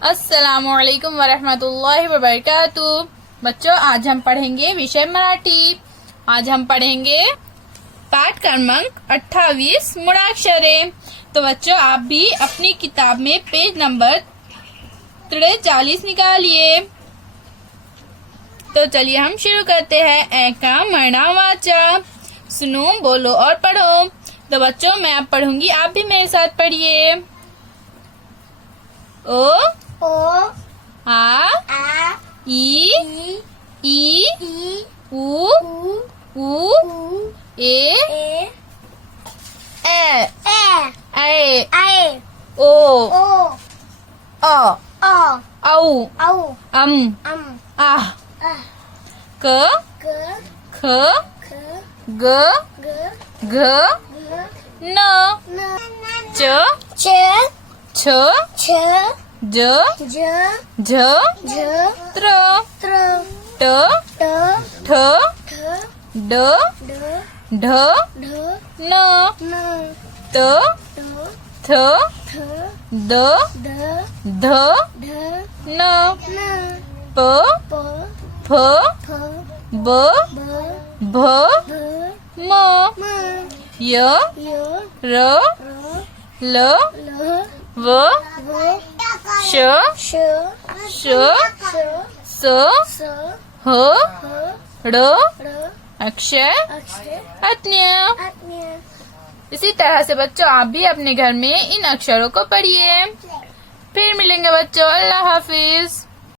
अस्सलामुअलैकुम वरहमतुल्लाहि वबरकातुह। बच्चों, आज हम पढ़ेंगे विषय मराठी। आज हम पढ़ेंगे पाठ क्रमांक 28 मुळाक्षरे। तो बच्चों, आप भी अपनी किताब में पेज नंबर 43 निकालिए। तो चलिए हम शुरू करते हैं। ए का मरना वाचा। सुनो, बोलो और पढ़ो। तो बच्चों, मैं अब पढ़ूंगी, आप भी मेरे साथ पढ़िए। ओ आ ई उ ए ओ औ आह क ख ग घ न च छ ज झ त्र ट ठ ड ढ न त थ द ध न प फ ब भ म य र ल व श स ह ड़ अक्षर अज्ञ। इसी तरह से बच्चों, आप भी अपने घर में इन अक्षरों को पढ़िए। फिर मिलेंगे बच्चों। अल्लाह हाफिज।